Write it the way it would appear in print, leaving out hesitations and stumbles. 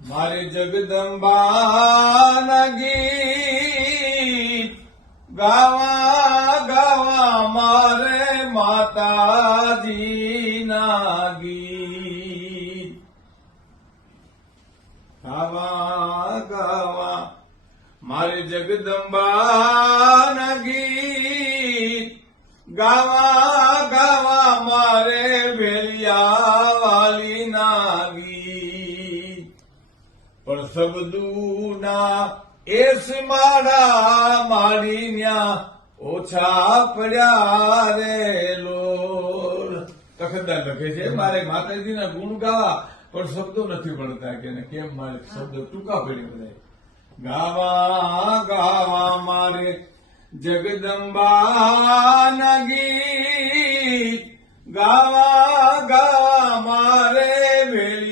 મારે જગદંબાના ગીત ગાવા ગાવા મારે માતાજીના ગીત ગાવા ગાવા મારે જગદંબાના ગીત ગાવા ગાવા મારે વેલિયા વાલીના ગીત પણ શબ્દુના એસ મારા મારી ન્યા ઓછા પડ્યા રે લોલ. તખતદાર લખે છે મારે માતાજીના ગુણ ગાવા પણ શબ્દો નથી મળતા કે કેમ મારે શબ્દો ટૂંકા પડ્યા બધા. ગાવા ગાવા મારે જગદંબાના ગીત ગાવા ગાવા મારે વેલી